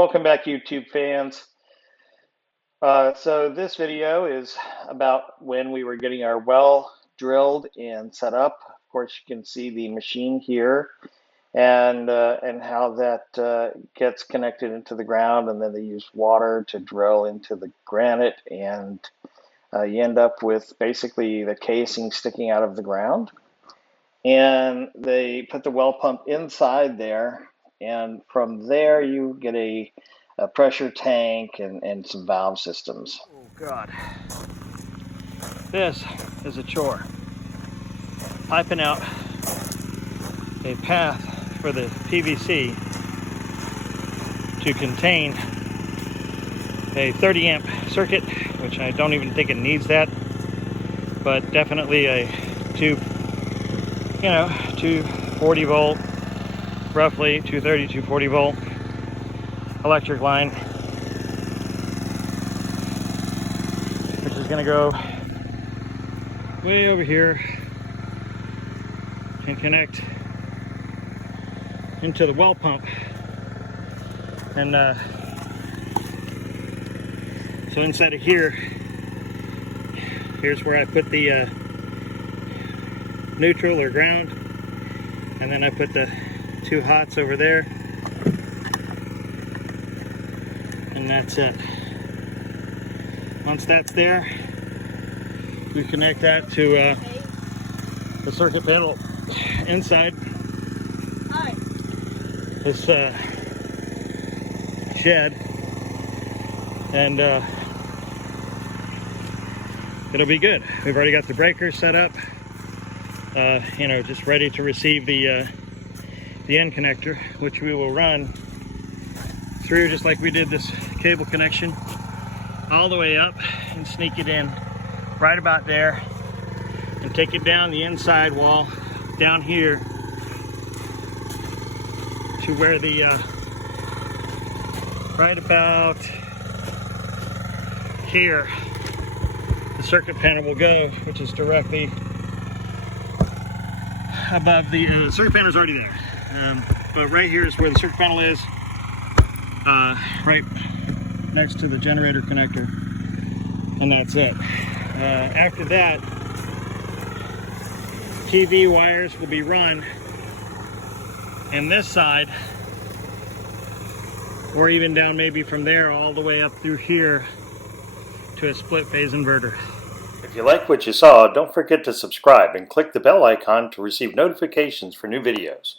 Welcome back, YouTube fans. So this video is about when we were getting our well drilled and set up. Of course, you can see the machine here and how that gets connected into the ground, and then they use water to drill into the granite, and you end up with basically the casing sticking out of the ground. And they put the well pump inside there, and from there you get a pressure tank and some valve systems. Oh God, this is a chore. Piping out a path for the PVC to contain a 30 amp circuit, which I don't even think it needs that, but definitely a 240 volt, roughly 230, 240 volt electric line, which is going to go way over here and connect into the well pump. And so inside of here, here's where I put the neutral or ground, and then I put the two hots over there, and that's it. Once that's there, we connect that to the circuit panel inside this shed, and it'll be good. We've already got the breakers set up, just ready to receive the end connector, which we will run through just like we did this cable connection, all the way up and sneak it in right about there and take it down the inside wall down here to where the right about here the circuit panel will go, which is directly above the circuit panel is already there, but right here is where the circuit panel is, right next to the generator connector, and that's it. After that, TV wires will be run in this side, or even down maybe from there all the way up through here to a split phase inverter. If you like what you saw, don't forget to subscribe and click the bell icon to receive notifications for new videos.